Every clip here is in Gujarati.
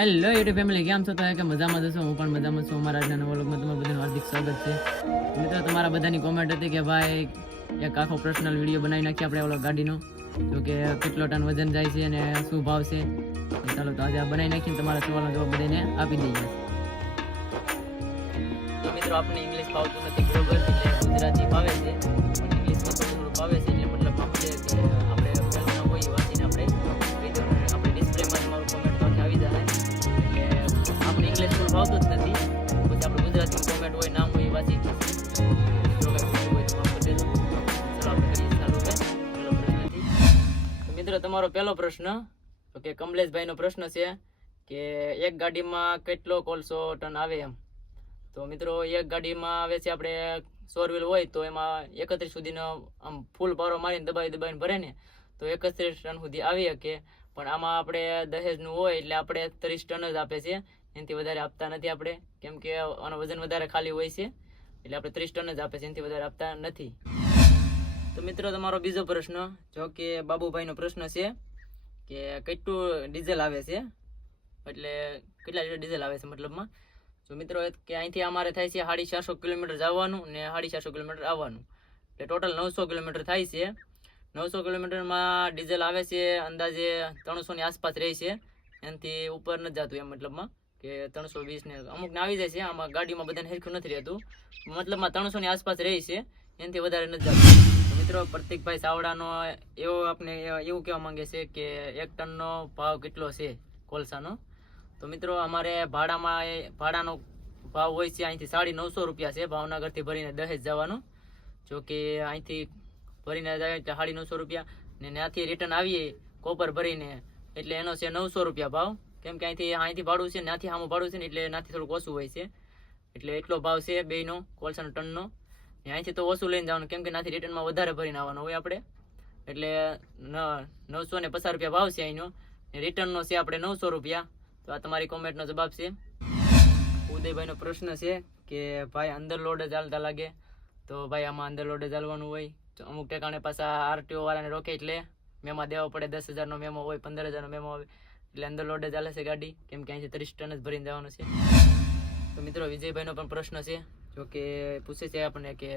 હેલો યુટ્યુબ ફેમિલી કેમ છો? તો કે મજામાં જશો હું પણ મજામાં છું. અમારા આજના નવા લોકમાં તમારું બધાનું હાર્દિક સ્વાગત છે. મિત્રો, તમારા બધાની કોમેન્ટ હતી કે ભાઈ, એક આખો પર્સનલ વીડિયો બનાવી નાખીએ આપણે ઓલો ગાડીનો. તો કે કેટલો ટન વજન જાય છે અને શું ભાવ છે. ચાલો, તો આજે બનાવી નાખીને તમારા સવાલનો જવાબ બધાને આપી દઈએ. તો મિત્રો આપણને ઇંગ્લિશ ફાવતું નથી ગુજરાતી ફાવે છે. પણ ઇંગ્લિશમાં થોડું ફાવે છે, એટલે મતલબ આપણે તમારો પહેલો પ્રશ્ન, તો કે કમલેશભાઈનો પ્રશ્ન છે કે એક ગાડીમાં કેટલો કોલસો ટન આવે એમ. તો મિત્રો, એક ગાડીમાં આવે છે આપણે સોર વ્હીલ હોય તો એમાં એકત્રીસ સુધીનો આમ ફૂલ પારો મારીને દબાવી દબાવીને ભરે ને, તો એકત્રીસ ટન સુધી આવી શકે. પણ આમાં આપણે દહેજનું હોય એટલે આપણે ત્રીસ ટન જ આપે છે. એનાથી વધારે આપતા નથી આપણે. કેમ કે આનો વજન વધારે ખાલી હોય છે. એટલે આપણે ત્રીસ ટન જ આપે છે. એનાથી વધારે આપતા નથી. તો મિત્રો, તમારો બીજો પ્રશ્ન, જો કે બાબુભાઈનો પ્રશ્ન છે કે કેટલું ડીઝલ આવે છે? એટલે કેટલા લીટર ડીઝલ આવે છે મતલબમાં? તો મિત્રો કે અહીંથી અમારે થાય છે સાડી ચારસો કિલોમીટર જવાનું ને સાડી ચારસો કિલોમીટર આવવાનું. એટલે ટોટલ નવસો કિલોમીટર થાય છે. નવસો કિલોમીટરમાં ડીઝલ આવે છે, અંદાજે ત્રણસોની આસપાસ રહે છે. એનાથી ઉપર નથી જતું એમ મતલબમાં કે ત્રણસો વીસને અમુકને અમુક આવી જાય છે. આમાં ગાડીમાં બધાને હેરખું નથી રહેતું. મતલબમાં ત્રણસોની આસપાસ રહે છે. એનાથી વધારે નથી જતું. મિત્રો પ્રતિકભાઈ સાવડાનો એવો આપણે એવું કહેવા માંગે છે કે એક ટનનો ભાવ કેટલો છે કોલસાનો? તો મિત્રો અમારે ભાડામાં ભાડાનો ભાવ હોય છે અહીંથી સાડી નવસો રૂપિયા છે, ભાવનગરથી ભરીને દહેજ જવાનું. જો કે અહીંથી ભરીને જાય સાડી નવસો રૂપિયા ને ત્યાંથી રિટર્ન આવીએ કોપર ભરીને, એટલે એનો છે નવસો રૂપિયા ભાવ. કેમ કે અહીંથી અહીંથી ભાડું છે ત્યાંથી સામું ભાડું છે ને એટલે ત્યાંથી થોડુંક ઓછું હોય છે. એટલે એટલો ભાવ છે બેયનો, કોલસાનો ટનનો. અહીંથી તો ઓછું લઈને જવાનું, કેમ કે નાથી રિટર્નમાં વધારે ભરીને આવવાનું હોય આપણે. એટલે નવસો ને પચાસ રૂપિયા ભાવ છે અહીંનો. રિટર્નનો છે આપણે નવસો રૂપિયા. તો આ તમારી કોમેન્ટનો જવાબ છે. ઉદયભાઈનો પ્રશ્ન છે કે ભાઈ અંદર લોડ ચાલતા લાગે. તો ભાઈ આમાં અંદર લોડ ચાલવાનું હોય. તો અમુક ટેકાણે પાછા આરટીઓ વાળાને રોકે એટલે મેમાં દેવો પડે. દસ હજારનો મેમો હોય, પંદર હજારનો મેમો હોય એટલે અંદર લોડ ચાલે છે ગાડી. કેમ કે અહીંથી ત્રીસ ટન જ ભરીને જવાનું છે. તો મિત્રો વિજયભાઈનો પણ પ્રશ્ન છે. જો કે પૂછે છે આપણને કે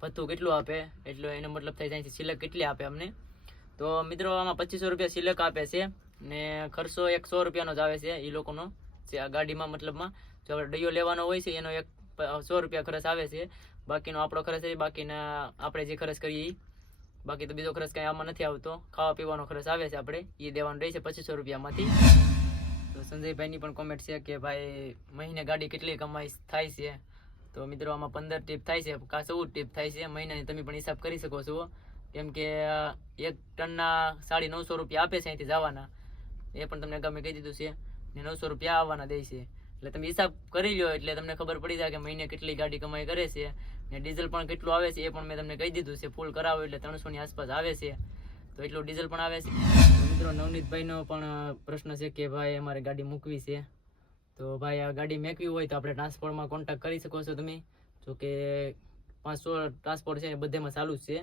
ભથ્થું કેટલું આપે? એટલો એનો મતલબ થાય છે સિલક કેટલી આપે અમને? તો મિત્રો, આમાં પચીસો રૂપિયા સિલક આપે છે ને ખર્ચો એક સો રૂપિયાનો જ આવે છે એ લોકોનો, જે આ ગાડીમાં મતલબમાં. જો આપણે ડયો લેવાનો હોય છે, એનો એક સો રૂપિયા ખર્ચ આવે છે. બાકીનો આપણો ખર્ચ છે, બાકીના આપણે જે ખર્ચ કરીએ એ બાકી તો બીજો ખર્ચ કાંઈ આમાં નથી આવતો. ખાવા પીવાનો ખર્ચ આવે છે આપણે એ દેવાનું રહે છે પચીસો રૂપિયામાંથી. તો સંજયભાઈની પણ કોમેન્ટ છે કે ભાઈ, મહિને ગાડી કેટલી કમાઈ થાય છે? તો મિત્રો, આમાં પંદર ટીપ થાય છે, કા ચૌદ ટીપ થાય છે, મહિનાની તમે પણ હિસાબ કરી શકો છો. કેમ કે એક ટનના સાડી નવસો રૂપિયા આપે છે અહીંથી જવાના. એ પણ તમને ગમે કહી દીધું છે. ને નવસો રૂપિયા આવવાના દે છે. એટલે તમે હિસાબ કરી લો એટલે તમને ખબર પડી જાય કે મહિને કેટલી ગાડી કમાઈ કરે છે. ને ડીઝલ પણ કેટલું આવે છે, એ પણ મેં તમને કહી દીધું છે. ફૂલ કરાવો એટલે ત્રણસોની આસપાસ આવે છે. તો એટલું ડીઝલ પણ આવે છે. મિત્રો, નવનીતભાઈનો પણ પ્રશ્ન છે કે ભાઈ, અમારે ગાડી મૂકવી છે. તો ભાઈ, આ ગાડી મેકવી હોય તો આપણે ટ્રાન્સપોર્ટમાં કોન્ટેક્ટ કરી શકો છો તમે. જો કે પાંચસો ટ્રાન્સપોર્ટ છે, એ બધેમાં ચાલુ જ છે.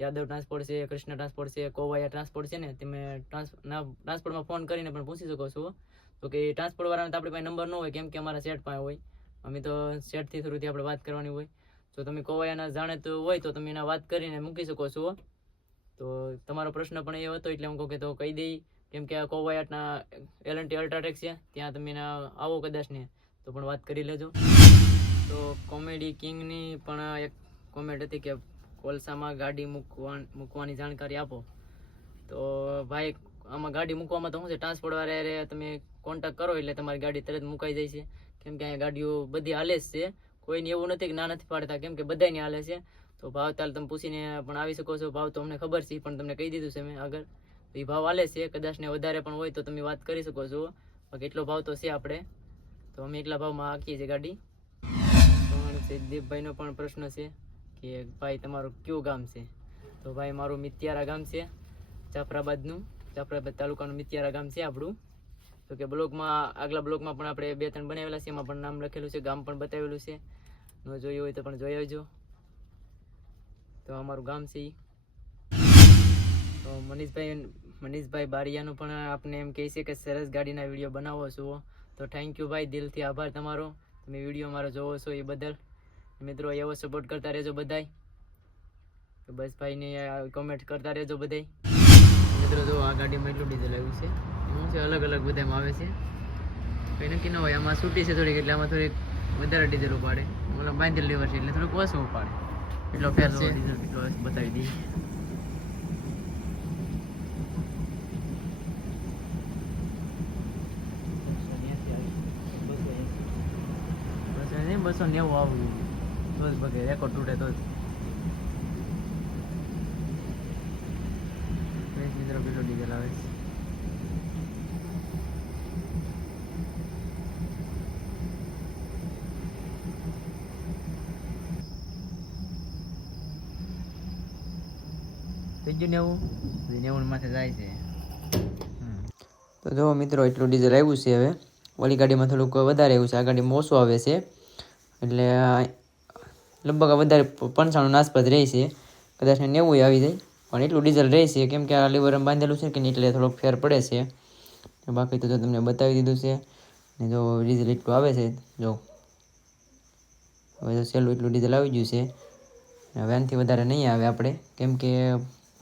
યાદવ ટ્રાન્સપોર્ટ છે, કૃષ્ણ ટ્રાન્સપોર્ટ છે, કોવાયા ટ્રાન્સપોર્ટ છે ને, તમે ટ્રાન્સ ટ્રાન્સપોર્ટમાં ફોન કરીને પણ પૂછી શકો છો. તો કે ટ્રાન્સપોર્ટ વાળાનો તો આપણી પાસે નંબર ન હોય, કેમ કે અમારા સેટ પાસે હોય. અમે તો સેટથી થ્રુથી આપણે વાત કરવાની હોય. જો તમે કોવાયાના જાણીતું હોય તો તમે એના વાત કરીને મૂકી શકો છો. તો તમારો પ્રશ્ન પણ એ હતો, એટલે હું કહું કે તો કહી દઈ. કેમ કે આ કોવાયાટના એલ એન ટી અલ્ટ્રાટેક છે, ત્યાં તમે આવો કદાચ ને, તો પણ વાત કરી લેજો. તો કોમેડી કિંગની પણ એક કોમેન્ટ હતી કે કોલસામાં ગાડી મૂકવા મૂકવાની જાણકારી આપો. તો ભાઈ, આમાં ગાડી મૂકવામાં તો શું છે? ટ્રાન્સપોર્ટવાળા તમે કોન્ટેક્ટ કરો એટલે તમારી ગાડી તરત મુકાઈ જાય છે. કેમ કે અહીંયા ગાડીઓ બધી હાલે જ છે. કોઈને એવું નથી કે ના નથી પાડતા, કેમ કે બધાને હાલે છે. તો ભાવ તાલ તમે પૂછીને પણ આવી શકો છો. ભાવ તો અમને ખબર છે, પણ તમને કહી દીધું છે મેં આગળ. તો એ ભાવ હાલે છે, કદાચ ને વધારે પણ હોય તો તમે વાત કરી શકો છો. કેટલો ભાવ તો છે આપણે. તો અમે એટલા ભાવમાં આખીએ છીએ ગાડી. પણ દીપભાઈનો પણ પ્રશ્ન છે કે ભાઈ, તમારું કયું ગામ છે? તો ભાઈ, મારું મિત્યારા ગામ છે, જાફરાબાદનું. જાફરાબાદ તાલુકાનું મિત્યારા ગામ છે આપણું. તો કે બ્લોગમાં આગલા બ્લોગમાં પણ આપણે બે ત્રણ બનાવેલા છે, એમાં પણ નામ લખેલું છે, ગામ પણ બતાવેલું છે. ન જોયું હોય તો પણ જોઈ આવજો. તો અમારું ગામ છે. તો મનીષભાઈ મનીષભાઈ બારિયાનું પણ આપને એમ કહે છે કે સરસ ગાડીના વીડિયો બનાવો છો તો થેન્ક યુ ભાઈ, દિલથી આભાર તમારો. તમે વીડિયો મારો જોવો છો એ બદલ. મિત્રો, એવો સપોર્ટ કરતા રહેજો બધાય. તો બસ ભાઈને કોમેન્ટ કરતા રહેજો બધાય. મિત્રો, જો આ ગાડીમાં એટલું ડીઝલ આવ્યું છે. એમાં છે? અલગ અલગ બધામાં આવે છે. કંઈ નક્કી ન હોય. આમાં છૂટી છે થોડીક, એટલે આમાં થોડીક વધારે ડીઝલ ઉપાડે. મતલબ બાંધેલ લેવર છે, એટલે થોડુંક ઓછું ઉપાડે. એટલો ફેર છે બતાવી દઈએ. બસો નેવું આવું. તો જ ભગે રેકોર્ડ તૂટે તો જ મિત્રો કેટલો ડીઝલ આવે છે. થઈ નેવું? નેવું માથે જાય છે. તો જો મિત્રો, એટલું ડીઝલ આવ્યું છે હવે. ઓલી ગાડીમાં થોડુંક વધારે આવ્યું છે. આ ગાડીમાં ઓછું આવે છે. એટલે લગભગ વધારે પંચાણું આસપાસ રહે છે. કદાચ નેવું આવી જાય. પણ એટલું ડીઝલ રહે છે કેમ કે આ લીવર બાંધેલું છે કે એટલે થોડોક ફેર પડે છે. બાકી તો જો તમને બતાવી દીધું છે. ને જો ડીઝલ એટલું આવે છે, જો. હવે તો સહેલું એટલું ડીઝલ આવી ગયું છે. હવે આનાથી વધારે નહીં આવે આપણે. કેમ કે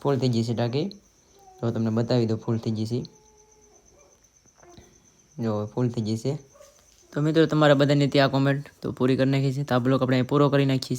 ફૂલ થઈ જશે ટાંકી. તો તમને બતાવી દો ફૂલ થઈ જશે જો, ફૂલ થઈ જશે તો મિત્રો, તમારા બધાની ત્યાં કોમેન્ટ તો પૂરી કરી નાખી છે. તો આ બ્લોગ આપણે પૂરો કરી નાખીએ છીએ